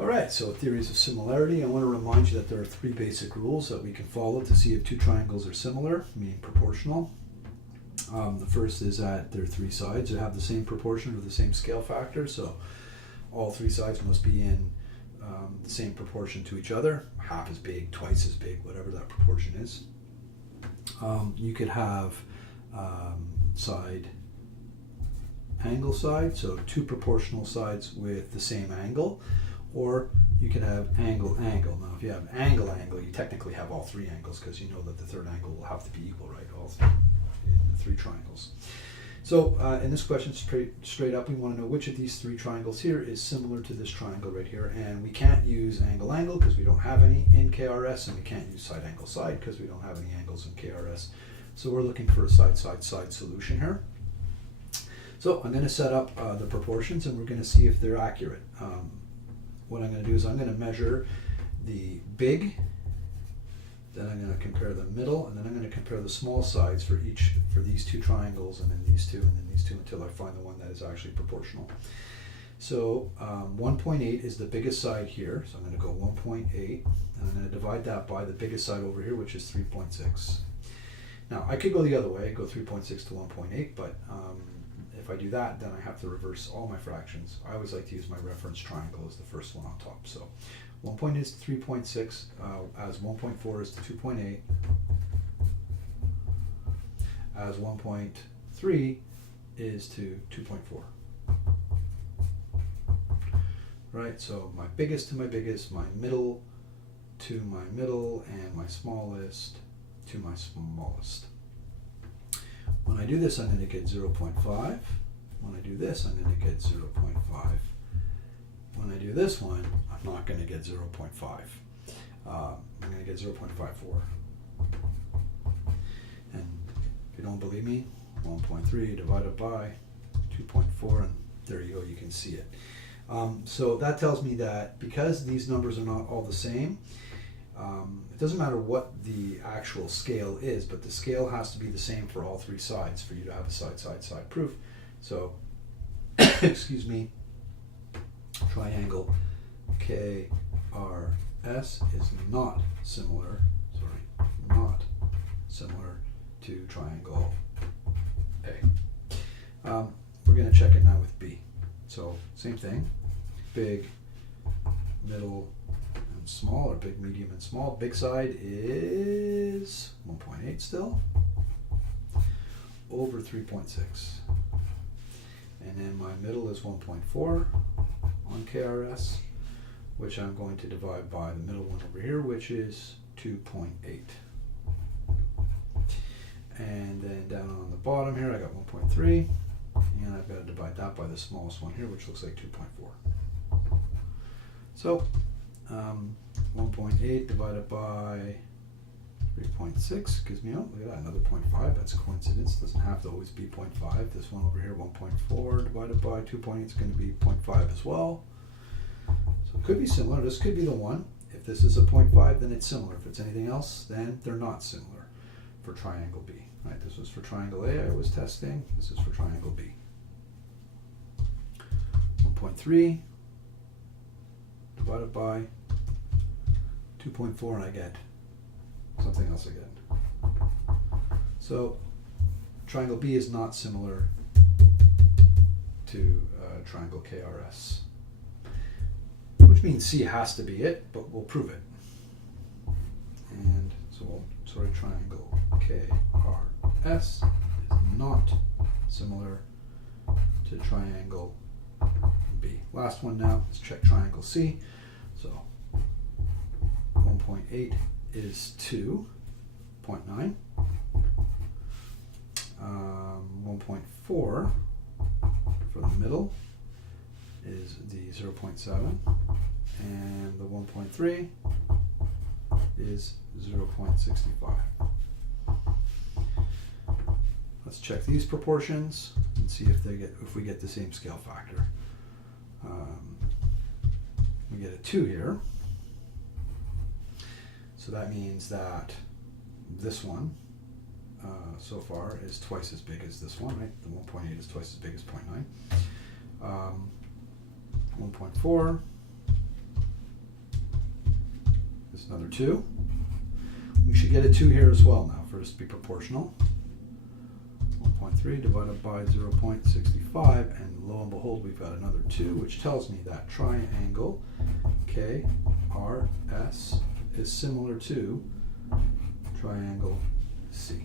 All right, so theories of similarity. I want to remind you that there are three basic rules that we can follow to see if two triangles are similar, meaning proportional. The first is that there are three sides that have the same proportion or the same scale factor, so all three sides must be in the same proportion to each other, half as big, twice as big, whatever that proportion is. You could have side angle side, so two proportional sides with the same angle, or you could have angle angle. Now if you have angle angle, you technically have all three angles because you know that the third angle will have to be equal, right? All three in the three triangles. So in this question, straight up, we want to know which of these three triangles here is similar to this triangle right here, and we can't use angle angle because we don't have any in KRS, and we can't use side angle side because we don't have any angles in KRS. So we're looking for a side side side solution here. So I'm going to set up the proportions, and we're going to see if they're accurate. What I'm going to do is I'm going to measure the big, then I'm going to compare the middle, and then I'm going to compare the small sides for these two triangles, and then these two, and then these two, until I find the one that is actually proportional. So 1.8 is the biggest side here, so I'm going to go 1.8, and I'm going to divide that by the biggest side over here, which is 3.6. Now I could go the other way, go 3.6 to 1.8, but if I do that, then I have to reverse all my fractions. I always like to use my reference triangle as the first one on top. So 1.8 is 3.6, as 1.4 is to 2.8, as 1.3 is to 2.4. Right, so my biggest to my biggest, my middle to my middle, and my smallest to my smallest. When I do this, I'm going to get 0.5. When I do this, I'm going to get 0.5. When I do this one, I'm not going to get 0.5. I'm going to get 0.54. And if you don't believe me, 1.3 divided by 2.4, and there you go, you can see it. So that tells me that because these numbers are not all the same, it doesn't matter what the actual scale is, but the scale has to be the same for all three sides for you to have a side, side, side proof. So, excuse me, triangle KRS is not similar to triangle A. We're going to check it now with B. So, same thing, big, middle, and small, or big, medium, and small. Big side is 1.8 still, over 3.6. And then my middle is 1.4 on KRS, which I'm going to divide by the middle one over here, which is 2.8. And then down on the bottom here, I got 1.3, and I've got to divide that by the smallest one here, which looks like 2.4. So 1.8 divided by 3.6 gives me, oh, look at that, another 0.5. That's a coincidence. Doesn't have to always be 0.5. This one over here, 1.4 divided by 2.8 is going to be 0.5 as well. So it could be similar. This could be the one. If this is a 0.5, then it's similar. If it's anything else, then they're not similar for triangle B. Right? This was for triangle A I was testing. This is for triangle B. 1.3 divided by 2.4, and I get something else again. So triangle B is not similar to triangle KRS, which means C has to be it, but we'll prove it. And so triangle KRS is not similar to triangle B. Last one now, let's check triangle C. So 1.8 is 2.9. 1.4 for the middle is the 0.7, and the 1.3 is 0.65. Let's check these proportions and see if we get the same scale factor. We get a 2 here. So that means that this one so far is twice as big as this one, right? The 1.8 is twice as big as 0.9. 1.4 another 2. We should get a 2 here as well now for this to be proportional. 1.3 divided by 0.65, and lo and behold, we've got another 2, which tells me that triangle KRS is similar to triangle C.